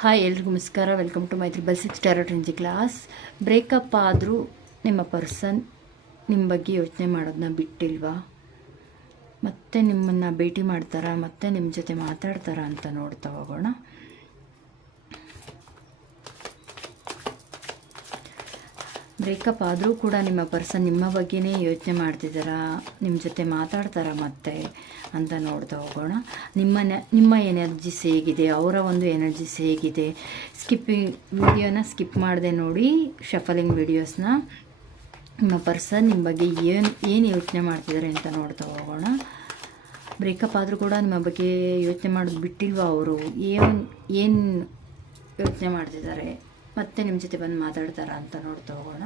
Hi ಎಲ್ರಿಗೂ ನಮಸ್ಕಾರ. Welcome to my 666 tarot range class. Breakup ಆದರೂ ನಿಮ್ಮ ಪರ್ಸನ್ ನಿಮ್ಮ ಬಗ್ಗೆ ಯೋಚನೆ ಮಾಡೋದನ್ನ ಬಿಟ್ಟಿಲ್ವಾ? ಮತ್ತೆ ನಿಮ್ಮನ್ನು ಭೇಟಿ ಮಾಡ್ತಾರಾ, ಮತ್ತೆ ನಿಮ್ಮ ಜೊತೆ ಮಾತಾಡ್ತಾರಾ ಅಂತ ನೋಡ್ತಾ ಹೋಗೋಣ. ಬ್ರೇಕಪ್ ಆದರೂ ಕೂಡ ನಿಮ್ಮ ಪರ್ಸನ್ ನಿಮ್ಮ ಬಗ್ಗೆನೇ ಯೋಚನೆ ಮಾಡ್ತಿದ್ದಾರಾ, ನಿಮ್ಮ ಜೊತೆ ಮಾತಾಡ್ತಾರಾ ಮತ್ತೆ ಅಂತ ನೋಡ್ತಾ ಹೋಗೋಣ. ನಿಮ್ಮ ಎನರ್ಜಿಸ್ ಹೇಗಿದೆ, ಅವರ ಒಂದು ಎನರ್ಜಿಸ್ ಹೇಗಿದೆ. ವಿಡಿಯೋನ ಸ್ಕಿಪ್ ಮಾಡದೆ ನೋಡಿ, ಶಫಲಿಂಗ್ ವಿಡಿಯೋಸ್ನ. ನಿಮ್ಮ ಪರ್ಸನ್ ನಿಮ್ಮ ಬಗ್ಗೆ ಏನು ಯೋಚನೆ ಮಾಡ್ತಿದ್ದಾರೆ ಅಂತ ನೋಡ್ತಾ ಹೋಗೋಣ. ಬ್ರೇಕಪ್ ಆದರೂ ಕೂಡ ನಿಮ್ಮ ಬಗ್ಗೆ ಯೋಚನೆ ಮಾಡೋದು ಬಿಟ್ಟಿಲ್ವಾ? ಅವರು ಏನು ಯೋಚನೆ ಮಾಡ್ತಿದ್ದಾರೆ, ಮತ್ತೆ ನಿಮ್ಮ ಜೊತೆ ಬಂದು ಮಾತಾಡ್ತಾರಾ ಅಂತ ನೋಡ್ತಾ ಹೋಗೋಣ.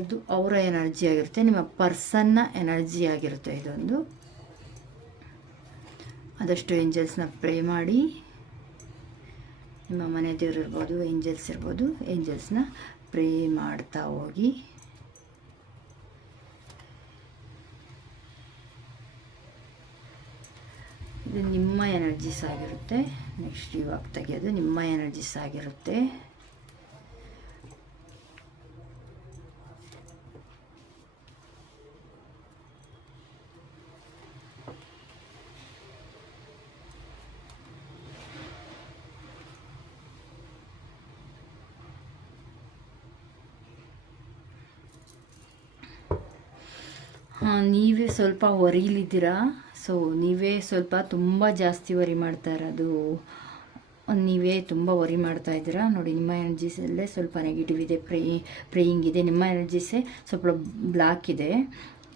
ಇದು ಅವರ ಎನರ್ಜಿ ಆಗಿರುತ್ತೆ, ನಿಮ್ಮ ಪರ್ಸನ್ನ ಎನರ್ಜಿ ಆಗಿರುತ್ತೆ ಇದೊಂದು. ಆದಷ್ಟು ಏಂಜಲ್ಸ್ನ ಪ್ರೇ ಮಾಡಿ. ನಿಮ್ಮ ಮನೆ ದೇವರು ಇರ್ಬೋದು, ಏಂಜಲ್ಸ್ ಇರ್ಬೋದು, ಏಂಜಲ್ಸ್ನ ಪ್ರೇ ಮಾಡ್ತಾ ಹೋಗಿ. ಇದು ನಿಮ್ಮ ಎನರ್ಜಿಸ್ ಆಗಿರುತ್ತೆ. ನೆಕ್ಸ್ಟ್ ಇವಾಗ ತೆಗೆಯೋದು ನಿಮ್ಮ ಎನರ್ಜಿಸ್ ಆಗಿರುತ್ತೆ. ನೀವೇ ಸ್ವಲ್ಪ ವರಿಲಿದ್ದೀರಾ. ಸೊ ನೀವೇ ಸ್ವಲ್ಪ ತುಂಬ ಜಾಸ್ತಿ ವರಿ ಮಾಡ್ತಾ ಇರೋದು, ನೀವೇ ತುಂಬ ವರಿ ಮಾಡ್ತಾ ಇದ್ದೀರಾ ನೋಡಿ. ನಿಮ್ಮ ಎನರ್ಜೀಸಲ್ಲೇ ಸ್ವಲ್ಪ ನೆಗೆಟಿವ್ ಇದೆ, ಪ್ರೇಯಿಂಗ್ ಇದೆ. ನಿಮ್ಮ ಎನರ್ಜೀಸೇ ಸ್ವಲ್ಪ ಬ್ಲಾಕ್ ಇದೆ.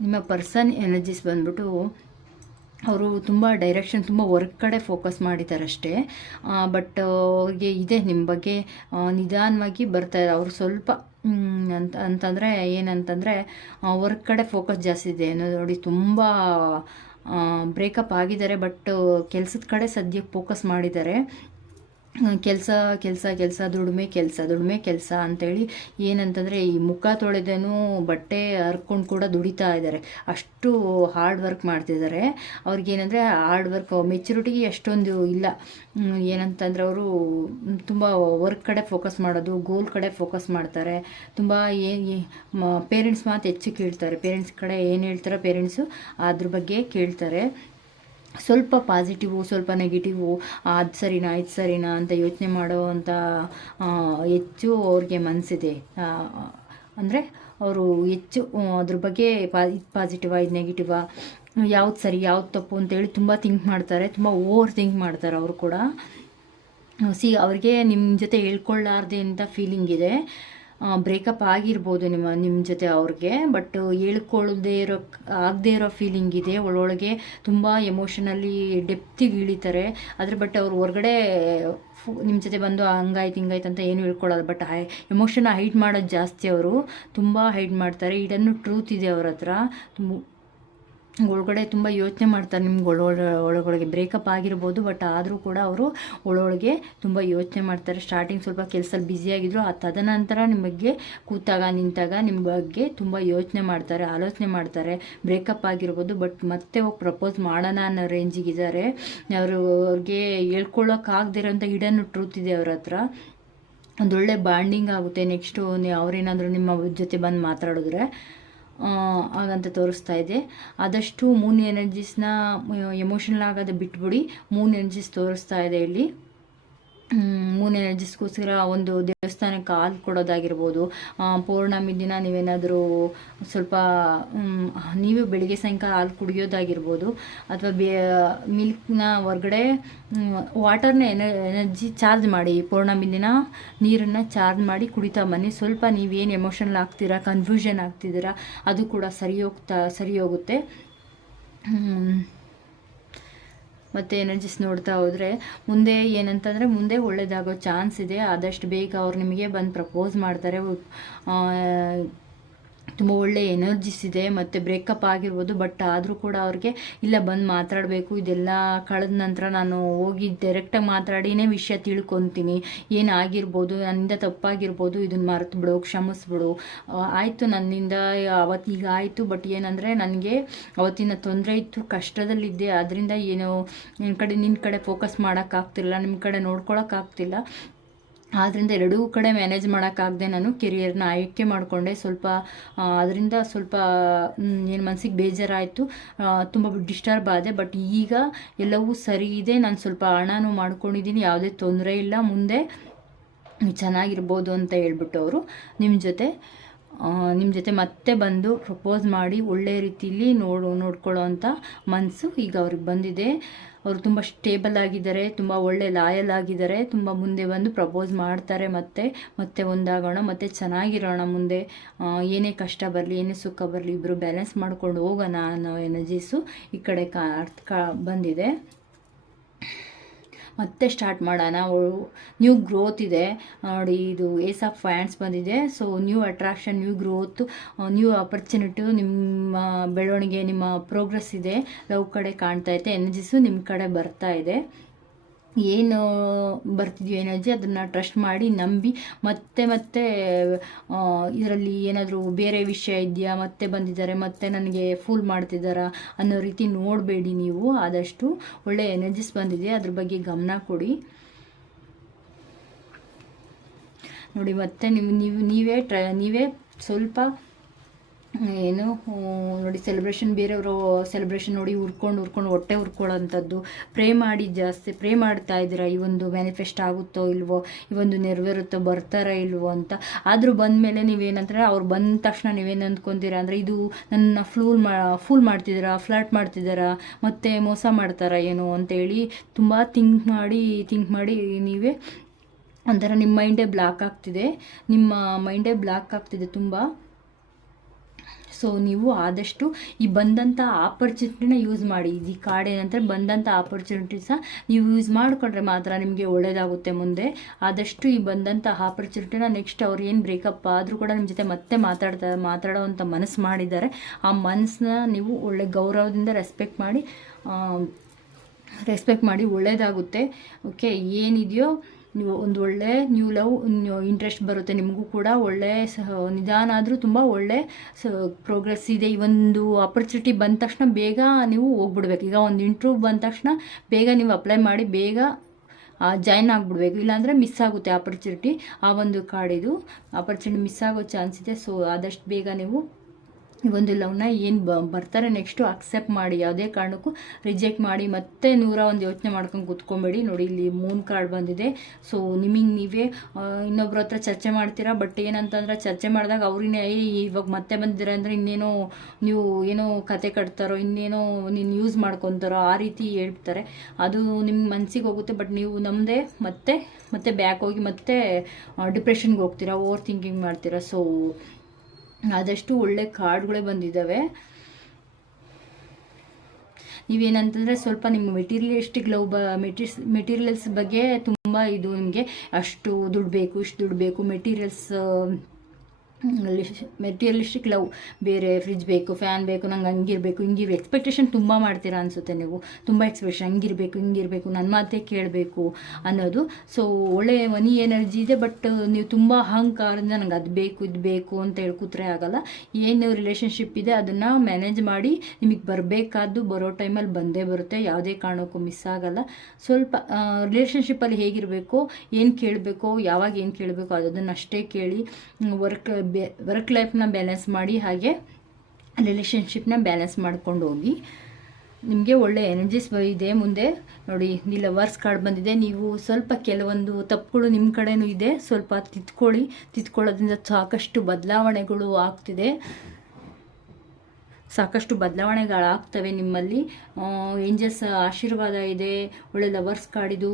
ನಿಮ್ಮ ಪರ್ಸನ್ ಎನರ್ಜೀಸ್ ಬಂದ್ಬಿಟ್ಟು ಅವರು ತುಂಬ ಡೈರೆಕ್ಷನ್, ತುಂಬ ವರ್ಕ್ ಕಡೆ ಫೋಕಸ್ ಮಾಡಿದ್ದಾರೆ ಅಷ್ಟೇ. ಬಟ್ ಅವ್ರಿಗೆ ಇದೆ ನಿಮ್ಮ ಬಗ್ಗೆ ನಿಧಾನವಾಗಿ ಬರ್ತಾರೆ. ಅವರು ಸ್ವಲ್ಪ ಅಂತಂದರೆ ಏನಂತಂದರೆ ವರ್ಕ್ ಕಡೆ ಫೋಕಸ್ ಜಾಸ್ತಿ ಇದೆ ನೋಡಿ. ತುಂಬ ಬ್ರೇಕಪ್ ಆಗಿದ್ದಾರೆ, ಬಟ್ ಕೆಲಸದ ಕಡೆ ಸದ್ಯಕ್ಕೆ ಫೋಕಸ್ ಮಾಡಿದ್ದಾರೆ. ಕೆಲಸ ಕೆಲಸ ಕೆಲಸ ದುಡಿಮೆ ಕೆಲಸ ಅಂತೇಳಿ ಏನಂತಂದರೆ ಈ ಮುಖ ತೊಳೆದೇನು ಬಟ್ಟೆ ಹರ್ಕೊಂಡು ಕೂಡ ದುಡಿತಾ ಇದ್ದಾರೆ. ಅಷ್ಟು ಹಾರ್ಡ್ ವರ್ಕ್ ಮಾಡ್ತಿದ್ದಾರೆ. ಅವ್ರಿಗೇನಂದರೆ ಹಾರ್ಡ್ ವರ್ಕ್ ಮೆಚುರಿಟಿಗೆ ಅಷ್ಟೊಂದು ಇಲ್ಲ. ಏನಂತಂದರೆ ಅವರು ತುಂಬ ವರ್ಕ್ ಕಡೆ ಫೋಕಸ್ ಮಾಡೋದು, ಗೋಲ್ ಕಡೆ ಫೋಕಸ್ ಮಾಡ್ತಾರೆ. ತುಂಬ ಪೇರೆಂಟ್ಸ್ ಮಾತು ಹೆಚ್ಚು ಕೇಳ್ತಾರೆ. ಪೇರೆಂಟ್ಸ್ ಕಡೆ ಏನು ಹೇಳ್ತಾರೋ ಪೇರೆಂಟ್ಸು ಅದ್ರ ಬಗ್ಗೆ ಕೇಳ್ತಾರೆ. ಸ್ವಲ್ಪ ಪಾಸಿಟಿವು, ಸ್ವಲ್ಪ ನೆಗೆಟಿವು, ಅದು ಸರಿನಾ ಇದು ಸರಿನಾ ಅಂತ ಯೋಚನೆ ಮಾಡೋ ಅಂತ ಹೆಚ್ಚು ಅವ್ರಿಗೆ ಮನಸ್ಸಿದೆ. ಅಂದರೆ ಅವರು ಹೆಚ್ಚು ಅದ್ರ ಬಗ್ಗೆ ಪಾಸಿಟಿವಾ ಇದು ನೆಗೆಟಿವಾ, ಯಾವ್ದು ಸರಿ ಯಾವ್ದು ತಪ್ಪು ಅಂತೇಳಿ ತುಂಬ ಥಿಂಕ್ ಮಾಡ್ತಾರೆ. ತುಂಬ ಓವರ್ ಥಿಂಕ್ ಮಾಡ್ತಾರೆ ಅವರು ಕೂಡ. ಅವ್ರಿಗೆ ನಿಮ್ಮ ಜೊತೆ ಹೇಳ್ಕೊಳ್ಳಾರ್ದೆ ಅಂತ ಫೀಲಿಂಗ್ ಇದೆ. ಬ್ರೇಕಪ್ ಆಗಿರ್ಬೋದು ನಿಮ್ಮ ಜೊತೆ ಅವ್ರಿಗೆ, ಬಟ್ ಆಗದೇ ಇರೋ ಫೀಲಿಂಗ್ ಇದೆ ಒಳೊಳಗೆ. ತುಂಬ ಎಮೋಷನಲ್ಲಿ ಡೆಪ್ತಿಗೆ ಇಳಿತಾರೆ. ಆದರೆ ಬಟ್ ಅವ್ರು ಹೊರಗಡೆ ನಿಮ್ಮ ಜೊತೆ ಬಂದು ಹಂಗಾಯ್ತು ಹಿಂಗಾಯ್ತು ಅಂತ ಏನು ಹೇಳ್ಕೊಳ್ಳೋದು. ಬಟ್ ಎಮೋಷನ್ ಹೈಡ್ ಮಾಡೋದು ಜಾಸ್ತಿ. ಅವರು ತುಂಬ ಹೈಡ್ ಮಾಡ್ತಾರೆ. ಇದನ್ನು ಟ್ರೂತ್ ಇದೆ ಅವ್ರ ಹತ್ರ. ಒಳಗಡೆ ತುಂಬ ಯೋಚನೆ ಮಾಡ್ತಾರೆ. ನಿಮ್ಗೆ ಒಳಗೊಳಗೆ ಬ್ರೇಕಪ್ ಆಗಿರ್ಬೋದು, ಬಟ್ ಆದರೂ ಕೂಡ ಅವರು ಒಳೊಳಗೆ ತುಂಬ ಯೋಚನೆ ಮಾಡ್ತಾರೆ. ಸ್ಟಾರ್ಟಿಂಗ್ ಸ್ವಲ್ಪ ಕೆಲಸದಲ್ಲಿ ಬ್ಯುಸಿಯಾಗಿದ್ದರು, ತದನಂತರ ನಿಮ್ಮ ಬಗ್ಗೆ ಕೂತಾಗ ನಿಂತಾಗ ನಿಮ್ಮ ಬಗ್ಗೆ ತುಂಬ ಯೋಚನೆ ಮಾಡ್ತಾರೆ, ಆಲೋಚನೆ ಮಾಡ್ತಾರೆ. ಬ್ರೇಕಪ್ ಆಗಿರ್ಬೋದು, ಬಟ್ ಮತ್ತೆ ಹೋಗಿ ಪ್ರಪೋಸ್ ಮಾಡೋಣ ಅನ್ನೋ ರೇಂಜಿಗಿದ್ದಾರೆ. ಅವ್ರಿಗೆ ಹೇಳ್ಕೊಳ್ಳೋಕ್ಕಾಗದಿರೋಂಥ ಹಿಡನ್ ಟ್ರೂತ್ ಇದೆ ಅವ್ರ ಹತ್ರ. ಒಂದೊಳ್ಳೆ ಬಾಂಡಿಂಗ್ ಆಗುತ್ತೆ. ನೆಕ್ಸ್ಟು ಅವರೇನಾದರೂ ನಿಮ್ಮ ಜೊತೆ ಬಂದು ಮಾತಾಡಿದ್ರೆ ಹಾಗಂತ ತೋರಿಸ್ತಾ ಇದೆ. ಆದಷ್ಟು ಮೂನ್ ಎನರ್ಜೀಸ್ನ ಎಮೋಷನಲ್ ಆಗೋದು ಬಿಟ್ಬಿಡಿ. ಮೂನ್ ಎನರ್ಜೀಸ್ ತೋರಿಸ್ತಾ ಇದೆ ಇಲ್ಲಿ. ಮೂನ್ ಎನರ್ಜೀಸ್ಗೋಸ್ಕರ ಒಂದು ದೇವಸ್ಥಾನಕ್ಕೆ ಹಾಲು ಕೊಡೋದಾಗಿರ್ಬೋದು. ಪೌರ್ಣಮಿ ದಿನ ನೀವೇನಾದರೂ ಸ್ವಲ್ಪ ನೀವು ಬೆಳಿಗ್ಗೆ ಸಾಯಂಕಾಲ ಹಾಲು ಕುಡಿಯೋದಾಗಿರ್ಬೋದು, ಅಥವಾ ಮಿಲ್ಕ್ನ ಹೊರಗಡೆ ವಾಟರ್ನ ಎನರ್ಜಿ ಚಾರ್ಜ್ ಮಾಡಿ. ಪೌರ್ಣಮಿ ದಿನ ನೀರನ್ನು ಚಾರ್ಜ್ ಮಾಡಿ ಕುಡಿತಾ ಬನ್ನಿ. ಸ್ವಲ್ಪ ನೀವೇನು ಎಮೋಷನಲ್ ಆಗ್ತೀರಾ, ಕನ್ಫ್ಯೂಷನ್ ಆಗ್ತಿದ್ದೀರಾ, ಅದು ಕೂಡ ಸರಿ ಹೋಗುತ್ತೆ. ಮತ್ತು ಎನರ್ಜಿಸ್ ನೋಡ್ತಾ ಹೋದರೆ ಮುಂದೆ ಏನಂತಂದರೆ ಮುಂದೆ ಒಳ್ಳೆಯದಾಗೋ ಚಾನ್ಸ್ ಇದೆ. ಆದಷ್ಟು ಬೇಗ ಅವ್ರು ನಿಮಗೆ ಬಂದು ಪ್ರಪೋಸ್ ಮಾಡ್ತಾರೆ. ತುಂಬ ಒಳ್ಳೆ ಎನರ್ಜಿಸ್ ಇದೆ, ಮತ್ತು ಬ್ರೇಕಪ್ ಆಗಿರ್ಬೋದು. ಬಟ್ ಆದರೂ ಕೂಡ ಅವ್ರಿಗೆ ಇಲ್ಲ ಬಂದು ಮಾತಾಡಬೇಕು, ಇದೆಲ್ಲ ಕಳೆದ ನಂತರ ನಾನು ಹೋಗಿ ಡೈರೆಕ್ಟಾಗಿ ಮಾತಾಡಿನೇ ವಿಷಯ ತಿಳ್ಕೊತೀನಿ, ಏನಾಗಿರ್ಬೋದು, ನನ್ನಿಂದ ತಪ್ಪಾಗಿರ್ಬೋದು, ಇದನ್ನು ಮರೆತು ಬಿಡು, ಕ್ಷಮಿಸ್ಬಿಡು, ಆಯಿತು ನನ್ನಿಂದ ಅವತ್ತೀಗ ಆಯಿತು, ಬಟ್ ಏನಂದರೆ ನನಗೆ ಅವತ್ತಿನ ತೊಂದರೆ ಇತ್ತು, ಕಷ್ಟದಲ್ಲಿದ್ದೆ, ಅದರಿಂದ ಏನೋ ನಿನ್ನ ಕಡೆ ಫೋಕಸ್ ಮಾಡೋಕ್ಕಾಗ್ತಿಲ್ಲ, ನಿಮ್ಮ ಕಡೆ ನೋಡ್ಕೊಳಕ್ಕಾಗ್ತಿಲ್ಲ, ಆದ್ದರಿಂದ ಎರಡೂ ಕಡೆ ಮ್ಯಾನೇಜ್ ಮಾಡೋಕ್ಕಾಗದೆ ನಾನು ಕೆರಿಯರ್ನ ಆಯ್ಕೆ ಮಾಡಿಕೊಂಡೆ. ಸ್ವಲ್ಪ ಅದರಿಂದ ಸ್ವಲ್ಪ ಏನು ಮನಸ್ಸಿಗೆ ಬೇಜಾರಾಯಿತು, ತುಂಬ ಡಿಸ್ಟರ್ಬ್ ಆದೆ. ಬಟ್ ಈಗ ಎಲ್ಲವೂ ಸರಿ ಇದೆ, ನಾನು ಸ್ವಲ್ಪ ಹಣನೂ ಮಾಡ್ಕೊಂಡಿದ್ದೀನಿ, ಯಾವುದೇ ತೊಂದರೆ ಇಲ್ಲ, ಮುಂದೆ ಚೆನ್ನಾಗಿರ್ಬೋದು ಅಂತ ಹೇಳ್ಬಿಟ್ಟು ಅವರು ನಿಮ್ಮ ಜೊತೆ ಮತ್ತೆ ಬಂದು ಪ್ರಪೋಸ್ ಮಾಡಿ ಒಳ್ಳೆ ರೀತಿಯಲ್ಲಿ ನೋಡ್ಕೊಳ್ಳೋ ಅಂಥ ಮನಸ್ಸು ಈಗ ಅವ್ರಿಗೆ ಬಂದಿದೆ. ಅವರು ತುಂಬ ಸ್ಟೇಬಲ್ ಆಗಿದ್ದಾರೆ, ತುಂಬ ಒಳ್ಳೆ ಲಾಯಲ್ ಆಗಿದ್ದಾರೆ, ತುಂಬ ಮುಂದೆ ಬಂದು ಪ್ರಪೋಸ್ ಮಾಡ್ತಾರೆ, ಮತ್ತೆ ಒಂದಾಗೋಣ, ಮತ್ತೆ ಚೆನ್ನಾಗಿರೋಣ, ಮುಂದೆ ಏನೇ ಕಷ್ಟ ಬರಲಿ ಏನೇ ಸುಖ ಬರಲಿ ಇಬ್ಬರು ಬ್ಯಾಲೆನ್ಸ್ ಮಾಡ್ಕೊಂಡು ಹೋಗೋಣ ಅನ್ನೋ ಎನರ್ಜೀಸು ಈ ಕಡೆ ಬಂದಿದೆ. ಮತ್ತೆ ಸ್ಟಾರ್ಟ್ ಮಾಡೋಣ, ನ್ಯೂ ಗ್ರೋತ್ ಇದೆ ನೋಡಿ, ಇದು ಏಸ್ ಆಫ್ ಫ್ಯಾಂಡ್ಸ್ ಬಂದಿದೆ. So new attraction, new growth, new opportunity, ನಿಮ್ಮ ಬೆಳವಣಿಗೆ, ನಿಮ್ಮ ಪ್ರೋಗ್ರೆಸ್ ಇದೆ, ಲವ್ ಕಡೆ ಕಾಣ್ತಾ ಇದೆ, ಎನರ್ಜೀಸು ನಿಮ್ಮ ಕಡೆ ಬರ್ತಾ ಇದೆ. ಏನು ಬರ್ತಿದೆಯೋ ಎನರ್ಜಿ ಅದನ್ನು ಟ್ರಸ್ಟ್ ಮಾಡಿ ನಂಬಿ ಮತ್ತೆ ಇದರಲ್ಲಿ ಏನಾದರೂ ಬೇರೆ ವಿಷಯ ಇದೆಯಾ, ಮತ್ತೆ ಬಂದಿದ್ದಾರೆ, ಮತ್ತೆ ನನಗೆ ಫೂಲ್ ಮಾಡ್ತಿದ್ದಾರಾ ಅನ್ನೋ ರೀತಿ ನೋಡಬೇಡಿ. ನೀವು ಆದಷ್ಟು ಒಳ್ಳೆ ಎನರ್ಜೀಸ್ ಬಂದಿದೆ, ಅದ್ರ ಬಗ್ಗೆ ಗಮನ ಕೊಡಿ ನೋಡಿ. ಮತ್ತೆ ನೀವೇ ಸ್ವಲ್ಪ ಏನು ನೋಡಿ, ಸೆಲೆಬ್ರೇಷನ್, ಬೇರೆಯವರು ಸೆಲೆಬ್ರೇಷನ್ ನೋಡಿ ಹುರ್ಕೊಂಡು ಹೊಟ್ಟೆ ಹುರ್ಕೊಳ್ಳೋಂಥದ್ದು, ಜಾಸ್ತಿ ಪ್ರೇ ಮಾಡ್ತಾ ಇದ್ದೀರಾ, ಈ ಒಂದು ಮ್ಯಾನಿಫೆಸ್ಟ್ ಆಗುತ್ತೋ ಇಲ್ವೋ, ಈ ಒಂದು ನೆರವೇರುತ್ತೋ, ಬರ್ತಾರಾ ಇಲ್ವೋ ಅಂತ. ಆದರೂ ಬಂದಮೇಲೆ ನೀವೇನಂತಾರೆ, ಅವ್ರು ಬಂದ ತಕ್ಷಣ ನೀವೇನು ಅಂದ್ಕೊತೀರಾ ಅಂದರೆ, ಇದು ನನ್ನ ಫೂಲ್ ಮಾಡ್ತಿದ್ದೀರಾ, ಫ್ಲರ್ಟ್ ಮಾಡ್ತಿದ್ದಾರಾ, ಮತ್ತೆ ಮೋಸ ಮಾಡ್ತಾರಾ ಏನು ಅಂತೇಳಿ ತುಂಬ ಥಿಂಕ್ ಮಾಡಿ ನೀವೇ ಒಂಥರ ನಿಮ್ಮ ಮೈಂಡೇ ಬ್ಲಾಕ್ ಆಗ್ತಿದೆ ತುಂಬ. ಸೊ ನೀವು ಆದಷ್ಟು ಈ ಬಂದಂಥ ಆಪರ್ಚುನಿಟಿನ ಯೂಸ್ ಮಾಡಿ. ಈ ಕಾರ್ಡ್ ಏನಂತಾರೆ, ಬಂದಂಥ ಆಪರ್ಚುನಿಟೀಸ ನೀವು ಯೂಸ್ ಮಾಡಿಕೊಂಡ್ರೆ ಮಾತ್ರ ನಿಮಗೆ ಒಳ್ಳೆಯದಾಗುತ್ತೆ ಮುಂದೆ. ಆದಷ್ಟು ಈ ಬಂದಂಥ ಆಪರ್ಚುನಿಟಿನ ನೆಕ್ಸ್ಟ್ ಅವ್ರು ಏನು ಬ್ರೇಕಪ್ ಆದರೂ ಕೂಡ ನಿಮ್ಮ ಜೊತೆ ಮತ್ತೆ ಮಾತಾಡೋವಂಥ ಮನಸ್ಸು ಮಾಡಿದ್ದಾರೆ, ಆ ಮನಸ್ಸನ್ನ ನೀವು ಒಳ್ಳೆ ಗೌರವದಿಂದ ರೆಸ್ಪೆಕ್ಟ್ ಮಾಡಿ ಒಳ್ಳೆಯದಾಗುತ್ತೆ. ಓಕೆ, ಏನಿದೆಯೋ ನೀವು ಒಂದು ಒಳ್ಳೆ ನ್ಯೂ ಲವ್ ಇಂಟ್ರೆಸ್ಟ್ ಬರುತ್ತೆ ನಿಮಗೂ ಕೂಡ. ಒಳ್ಳೆ ನಿಧಾನ ಆದರೂ ತುಂಬ ಒಳ್ಳೆ ಪ್ರೋಗ್ರೆಸ್ ಇದೆ. ಈ ಒಂದು ಆಪರ್ಚುನಿಟಿ ಬಂದ ತಕ್ಷಣ ಬೇಗ ನೀವು ಹೋಗ್ಬಿಡ್ಬೇಕು. ಈಗ ಒಂದು ಇಂಟ್ರ್ಯೂ ಬಂದ ತಕ್ಷಣ ಬೇಗ ನೀವು ಅಪ್ಲೈ ಮಾಡಿ ಬೇಗ ಜಾಯ್ನ್ ಆಗಿಬಿಡ್ಬೇಕು, ಇಲ್ಲಾಂದರೆ ಮಿಸ್ ಆಗುತ್ತೆ ಆಪರ್ಚುನಿಟಿ. ಆ ಒಂದು ಕಾರ್ಡಿದು ಆಪರ್ಚುನಿಟಿ ಮಿಸ್ ಆಗೋ ಚಾನ್ಸ್ ಇದೆ. ಸೊ ಆದಷ್ಟು ಬೇಗ ನೀವು ಈ ಒಂದು ಲವ್ನ ಏನು ಬರ್ತಾರೆ ನೆಕ್ಸ್ಟು ಅಕ್ಸೆಪ್ಟ್ ಮಾಡಿ, ಯಾವುದೇ ಕಾರಣಕ್ಕೂ ರಿಜೆಕ್ಟ್ ಮಾಡಿ ಮತ್ತೆ 101 ಯೋಚನೆ ಮಾಡ್ಕೊಂಡು ಕೂತ್ಕೊಬೇಡಿ. ನೋಡಿ, ಇಲ್ಲಿ ಮೂನ್ ಕಾರ್ಡ್ ಬಂದಿದೆ. ಸೊ ನೀವೇ ಇನ್ನೊಬ್ರ ಹತ್ರ ಚರ್ಚೆ ಮಾಡ್ತೀರಾ, ಬಟ್ ಏನಂತಂದ್ರೆ ಚರ್ಚೆ ಮಾಡಿದಾಗ ಅವ್ರಿನೇ ಇವಾಗ ಮತ್ತೆ ಬಂದಿದ್ದೀರ ಅಂದರೆ ಇನ್ನೇನೋ ನೀವು ಏನೋ ಕತೆ ಕಟ್ತಾರೋ, ಇನ್ನೇನೋ ನೀನು ಯೂಸ್ ಮಾಡ್ಕೊತಾರೋ ಆ ರೀತಿ ಹೇಳ್ತಾರೆ. ಅದು ನಿಮ್ಮ ಮನಸ್ಸಿಗೆ ಹೋಗುತ್ತೆ. ಬಟ್ ನೀವು ನಮ್ಮದೇ ಮತ್ತೆ ಬ್ಯಾಕ್ ಹೋಗಿ ಮತ್ತೆ ಡಿಪ್ರೆಷನ್ಗೆ ಹೋಗ್ತೀರಾ, ಓವರ್ ಥಿಂಕಿಂಗ್ ಮಾಡ್ತೀರಾ. ಸೊ ಆದಷ್ಟು ಒಳ್ಳೆ ಕಾರ್ಡ್ಗಳೇ ಬಂದಿದ್ದಾವೆ. ನೀವೇನಂತಂದರೆ ಸ್ವಲ್ಪ ನಿಮ್ಮ ಮೆಟೀರಿಯಲಿಸ್ಟಿಕ್ ಮೆಟೀರಿಯಲ್ಸ್ ಬಗ್ಗೆ ತುಂಬ ಇದು, ನಿಮಗೆ ಅಷ್ಟು ದುಡ್ಡು ಬೇಕು, ಇಷ್ಟು ದುಡ್ಡು ಬೇಕು, ಮೆಟೀರಿಯಲಿಸ್ಟಿಕ್ ಲವ್, ಬೇರೆ ಫ್ರಿಜ್ ಬೇಕು, ಫ್ಯಾನ್ ಬೇಕು, ನಂಗೆ ಹಂಗಿರಬೇಕು ಹಿಂಗಿರ್ಬೇಕು, ಎಕ್ಸ್ಪೆಕ್ಟೇಷನ್ ತುಂಬ ಮಾಡ್ತೀರಾ ಅನಿಸುತ್ತೆ ನೀವು. ತುಂಬ ಎಕ್ಸ್ಪೆಕ್ಟೇಷನ್, ಹಿಂಗಿರಬೇಕು, ನನ್ನ ಮಾತೇ ಕೇಳಬೇಕು ಅನ್ನೋದು. ಸೊ ಒಳ್ಳೆ ಮನಿ ಎನರ್ಜಿ ಇದೆ. ಬಟ್ ನೀವು ತುಂಬ ಅಹಂಕಾರದಿಂದ ನಂಗೆ ಅದು ಬೇಕು ಇದು ಬೇಕು ಅಂತ ಹೇಳ್ಕೂತ್ರೆ ಆಗಲ್ಲ. ಏನು ರಿಲೇಷನ್ಶಿಪ್ ಇದೆ ಅದನ್ನು ಮ್ಯಾನೇಜ್ ಮಾಡಿ, ನಿಮಗೆ ಬರಬೇಕಾದ್ದು ಬರೋ ಟೈಮಲ್ಲಿ ಬಂದೇ ಬರುತ್ತೆ, ಯಾವುದೇ ಕಾರಣಕ್ಕೂ ಮಿಸ್ ಆಗಲ್ಲ. ಸ್ವಲ್ಪ ರಿಲೇಷನ್ಶಿಪ್ಪಲ್ಲಿ ಹೇಗಿರಬೇಕು, ಏನು ಕೇಳಬೇಕು, ಯಾವಾಗ ಏನು ಕೇಳಬೇಕು ಅದನ್ನಷ್ಟೇ ಕೇಳಿ. ವರ್ಕ್ ಲೈಫ್ನ ಬ್ಯಾಲೆನ್ಸ್ ಮಾಡಿ, ಹಾಗೆ ರಿಲೇಷನ್ಶಿಪ್ನ ಬ್ಯಾಲೆನ್ಸ್ ಮಾಡ್ಕೊಂಡು ಹೋಗಿ. ನಿಮಗೆ ಒಳ್ಳೆ ಎನರ್ಜೀಸ್ ಇದೆ ಮುಂದೆ. ನೋಡಿ, ದಿ ಲವರ್ಸ್ ಕಾರ್ಡ್ ಬಂದಿದೆ. ನೀವು ಸ್ವಲ್ಪ ಕೆಲವೊಂದು ತಪ್ಪುಗಳು ನಿಮ್ಮ ಕಡೆನೂ ಇದೆ, ಸ್ವಲ್ಪ ತಿದ್ಕೊಳ್ಳೋದ್ರಿಂದ ಸಾಕಷ್ಟು ಬದಲಾವಣೆಗಳಾಗ್ತವೆ ನಿಮ್ಮಲ್ಲಿ. ಏಂಜಲ್ಸ್ ಆಶೀರ್ವಾದ ಇದೆ. ಒಳ್ಳೆ ಲವರ್ಸ್ ಕಾರ್ಡ್ ಇದು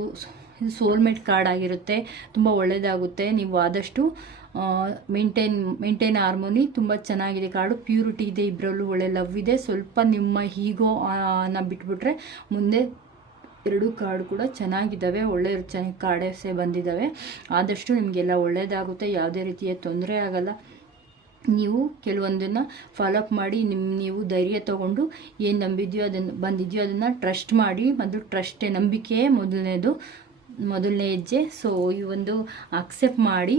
ಸೋಲ್ಮೇಟ್ ಕಾರ್ಡ್ ಆಗಿರುತ್ತೆ, ತುಂಬ ಒಳ್ಳೆಯದಾಗುತ್ತೆ. ನೀವು ಆದಷ್ಟು ಮೇಂಟೈನ್ ಹಾರ್ಮೋನಿ ತುಂಬ ಚೆನ್ನಾಗಿದೆ. ಕಾರ್ಡು ಪ್ಯೂರಿಟಿ ಇದೆ, ಇಬ್ಬರಲ್ಲೂ ಒಳ್ಳೆ ಲವ್ ಇದೆ. ಸ್ವಲ್ಪ ನಿಮ್ಮ ಈಗೋನ ಬಿಟ್ಬಿಟ್ರೆ ಮುಂದೆ ಎರಡೂ ಕಾರ್ಡ್ ಕೂಡ ಚೆನ್ನಾಗಿದ್ದಾವೆ, ಒಳ್ಳೆ ಕಾರ್ಡೇ ಬಂದಿದ್ದಾವೆ. ಆದಷ್ಟು ನಿಮಗೆಲ್ಲ ಒಳ್ಳೆಯದಾಗುತ್ತೆ, ಯಾವುದೇ ರೀತಿಯ ತೊಂದರೆ ಆಗಲ್ಲ. ನೀವು ಕೆಲವೊಂದನ್ನು ಫಾಲೋಅಪ್ ಮಾಡಿ ನೀವು ಧೈರ್ಯ ತೊಗೊಂಡು ಏನು ನಂಬಿದೆಯೋ ಅದನ್ನು ಬಂದಿದೆಯೋ ಅದನ್ನು ಟ್ರಸ್ಟ್ ಮಾಡಿ. ಮೊದಲು ಟ್ರಸ್ಟೇ, ನಂಬಿಕೆಯೇ ಮೊದಲನೇ ಹೆಜ್ಜೆ. ಸೊ ಈ ಒಂದು ಅಕ್ಸೆಪ್ಟ್ ಮಾಡಿ,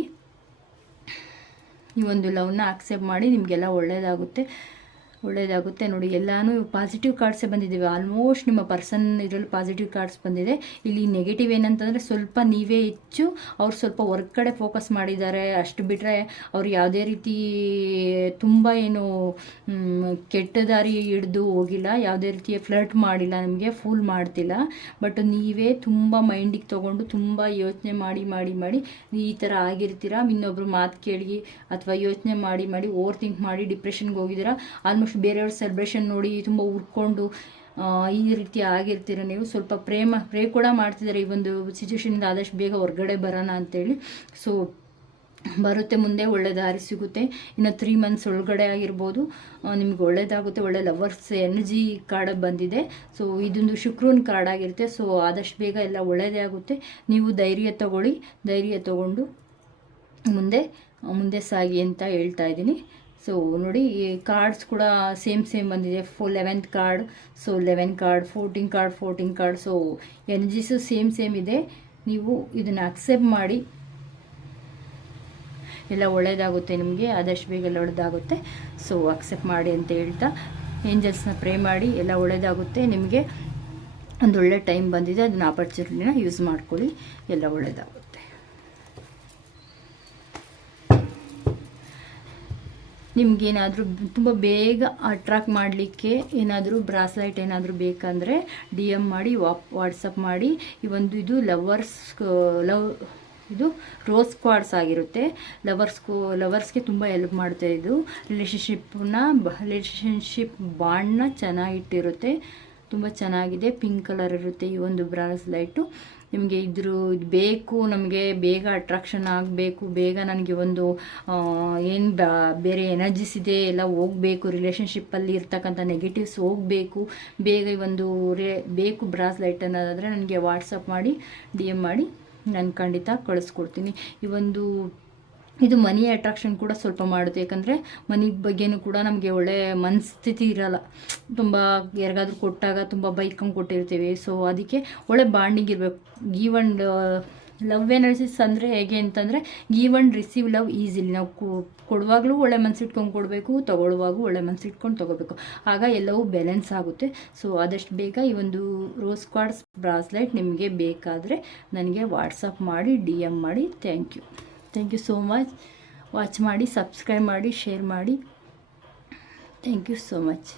ಈ ಒಂದು ಲವ್ನ ಅಕ್ಸೆಪ್ಟ್ ಮಾಡಿ, ನಿಮಗೆಲ್ಲ ಒಳ್ಳೆಯದಾಗುತ್ತೆ ನೋಡಿ. ಎಲ್ಲಾನು ಪಾಸಿಟಿವ್ ಕಾರ್ಡ್ಸೇ ಬಂದಿದ್ದಾವೆ. ಆಲ್ಮೋಸ್ಟ್ ನಿಮ್ಮ ಪರ್ಸನ್ ಇದರಲ್ಲಿ ಪಾಸಿಟಿವ್ ಕಾರ್ಡ್ಸ್ ಬಂದಿದೆ. ಇಲ್ಲಿ ನೆಗೆಟಿವ್ ಏನಂತಂದರೆ ಸ್ವಲ್ಪ ನೀವೇ ಹೆಚ್ಚು, ಅವ್ರು ಸ್ವಲ್ಪ ವರ್ಕ್ ಕಡೆ ಫೋಕಸ್ ಮಾಡಿದ್ದಾರೆ ಅಷ್ಟು ಬಿಟ್ಟರೆ ಅವ್ರು ಯಾವುದೇ ರೀತಿ ತುಂಬ ಏನು ಕೆಟ್ಟ ದಾರಿ ಹಿಡಿದು ಹೋಗಿಲ್ಲ, ಯಾವುದೇ ರೀತಿಯ ಫ್ಲರ್ಟ್ ಮಾಡಿಲ್ಲ, ನಿಮಗೆ ಫೂಲ್ ಮಾಡ್ತಿಲ್ಲ. ಬಟ್ ನೀವೇ ತುಂಬ ಮೈಂಡಿಗೆ ತೊಗೊಂಡು ತುಂಬ ಯೋಚನೆ ಮಾಡಿ ಈ ಥರ ಆಗಿರ್ತೀರ. ಇನ್ನೊಬ್ರು ಮಾತು ಕೇಳಿ ಅಥವಾ ಯೋಚನೆ ಮಾಡಿ ಓವರ್ ಥಿಂಕ್ ಮಾಡಿ ಡಿಪ್ರೆಷನ್ಗೆ ಹೋಗಿದ್ದೀರಾ. ಆಲ್ಮೋಸ್ಟ್ ಬೇರೆಯವ್ರ ಸೆಲೆಬ್ರೇಷನ್ ನೋಡಿ ತುಂಬ ಉರ್ಕೊಂಡು ಈ ರೀತಿ ಆಗಿರ್ತೀರ. ನೀವು ಸ್ವಲ್ಪ ಪ್ರೇ ಕೂಡ ಮಾಡ್ತಿದ್ದಾರೆ ಈ ಒಂದು ಸಿಚುವೇಶನಿಂದ ಆದಷ್ಟು ಬೇಗ ಹೊರಗಡೆ ಬರೋಣ ಅಂತೇಳಿ. ಸೊ ಬರುತ್ತೆ, ಮುಂದೆ ಒಳ್ಳೆ ದಾರಿ ಸಿಗುತ್ತೆ. ಇನ್ನು 3 months ಒಳಗಡೆ ಆಗಿರ್ಬೋದು ನಿಮ್ಗೆ ಒಳ್ಳೇದಾಗುತ್ತೆ. ಒಳ್ಳೆ ಲವರ್ಸ್ ಎನರ್ಜಿ ಕಾರ್ಡ್ ಬಂದಿದೆ. ಸೊ ಇದೊಂದು ಶುಕ್ರನ ಕಾರ್ಡ್ ಆಗಿರುತ್ತೆ. ಸೊ ಆದಷ್ಟು ಬೇಗ ಎಲ್ಲ ಒಳ್ಳೆಯದೇ ಆಗುತ್ತೆ. ನೀವು ಧೈರ್ಯ ತಗೊಂಡು ಮುಂದೆ ಸಾಗಿ ಅಂತ ಹೇಳ್ತಾ ಇದ್ದೀನಿ. ಸೊ ನೋಡಿ, ಈ ಕಾರ್ಡ್ಸ್ ಕೂಡ ಸೇಮ್ ಬಂದಿದೆ. 11th card, so 11 card, 14 card. So energies same ಇದೆ. ನೀವು ಇದನ್ನು ಅಕ್ಸೆಪ್ಟ್ ಮಾಡಿ, ಎಲ್ಲ ಒಳ್ಳೆಯದಾಗುತ್ತೆ ನಿಮಗೆ, ಆದಷ್ಟು ಬೇಗ ಎಲ್ಲ ಒಳ್ಳೆಯದಾಗುತ್ತೆ. ಸೊ ಅಕ್ಸೆಪ್ಟ್ ಮಾಡಿ ಅಂತ ಹೇಳ್ತಾ ಏಂಜಲ್ಸ್ನ ಪ್ರೇ ಮಾಡಿ, ಎಲ್ಲ ಒಳ್ಳೆಯದಾಗುತ್ತೆ ನಿಮಗೆ. ಒಂದೊಳ್ಳೆ ಟೈಮ್ ಬಂದಿದೆ, ಅದನ್ನ ಆಪರ್ಚುನಿಟಿನ ಯೂಸ್ ಮಾಡ್ಕೊಳ್ಳಿ, ಎಲ್ಲ ಒಳ್ಳೆಯದಾಗುತ್ತೆ. ನಿಮಗೇನಾದರೂ ತುಂಬ ಬೇಗ ಅಟ್ರಾಕ್ಟ್ ಮಾಡಲಿಕ್ಕೆ ಏನಾದರೂ ಬ್ರಾಸ್ಲೈಟ್ ಏನಾದರೂ ಬೇಕಂದರೆ DM ಮಾಡಿ, ವಾಟ್ಸಪ್ ಮಾಡಿ. ಇದು ಇದು ರೋಸ್ ಕ್ವಾರ್ಟ್ಸ್ ಆಗಿರುತ್ತೆ. ಲವರ್ಸ್ಗೆ ತುಂಬ ಹೆಲ್ಪ್ ಮಾಡುತ್ತೆ. ಇದು ರಿಲೇಷನ್ಶಿಪ್ ಬಾಂಡ್ನ ಚೆನ್ನಾಗಿಟ್ಟಿರುತ್ತೆ. ತುಂಬ ಚೆನ್ನಾಗಿದೆ, ಪಿಂಕ್ ಕಲರ್ ಇರುತ್ತೆ ಈ ಒಂದು ಬ್ರಾಸ್ಲೈಟು. ನಿಮಗೆ ಇದು ಬೇಕು, ನಮಗೆ ಬೇಗ ಅಟ್ರಾಕ್ಷನ್ ಆಗಬೇಕು, ಬೇಗ ನನಗೆ ಒಂದು ಏನು ಬೇರೆ ಎನರ್ಜೀಸ್ ಇದೆ ಎಲ್ಲ ಹೋಗಬೇಕು, ರಿಲೇಷನ್ಶಿಪ್ಪಲ್ಲಿ ಇರ್ತಕ್ಕಂಥ ನೆಗೆಟಿವ್ಸ್ ಹೋಗಬೇಕು, ಬೇಗ ಬೇಕು ಬ್ರಾಸ್ಲೈಟ್ ಅನ್ನೋದಾದರೆ ನನಗೆ ವಾಟ್ಸಪ್ ಮಾಡಿ, DM ಮಾಡಿ, ನಾನು ಖಂಡಿತ ಕಳಿಸ್ಕೊಡ್ತೀನಿ. ಇದು ಮನಿ ಅಟ್ರಾಕ್ಷನ್ ಕೂಡ ಸ್ವಲ್ಪ ಮಾಡುತ್ತೆ. ಯಾಕಂದರೆ ಮನಿ ಬಗ್ಗೆನೂ ಕೂಡ ನಮಗೆ ಒಳ್ಳೆ ಮನಸ್ಥಿತಿ ಇರಲ್ಲ. ತುಂಬ ಯಾರಿಗಾದ್ರೂ ಕೊಟ್ಟಾಗ ತುಂಬ ಬೈಕಂಗೆ ಕೊಟ್ಟಿರ್ತೀವಿ. ಸೊ ಅದಕ್ಕೆ ಒಳ್ಳೆ ಬಾಂಡಿಂಗ್ ಇರಬೇಕು. ಗಿವ್ ಆ್ಯಂಡ್ ಲವ್ ಎನರ್ಜಿಸ್ ಅಂದರೆ ಹೇಗೆ ಅಂತಂದರೆ give and receive love easily. ನಾವು ಕೊಡುವಾಗಲೂ ಒಳ್ಳೆ ಮನಸ್ಸಿಟ್ಕೊಂಡು ಕೊಡಬೇಕು, ತೊಗೊಳ್ಳುವಾಗೂ ಒಳ್ಳೆ ಮನಸ್ಸಿಟ್ಕೊಂಡು ತೊಗೋಬೇಕು. ಆಗ ಎಲ್ಲವೂ ಬ್ಯಾಲೆನ್ಸ್ ಆಗುತ್ತೆ. ಸೊ ಆದಷ್ಟು ಬೇಗ ಈ ಒಂದು ರೋಸ್ ಕ್ವಾರ್ಟ್ಸ್ ಬ್ರಾಸ್ಲೈಟ್ ನಿಮಗೆ ಬೇಕಾದರೆ ನನಗೆ ವಾಟ್ಸಪ್ ಮಾಡಿ, DM ಮಾಡಿ. Thank you so much. Watch ಮಾಡಿ, ಸಬ್ಸ್ಕ್ರೈಬ್ ಮಾಡಿ, ಶೇರ್ ಮಾಡಿ. Thank you so much.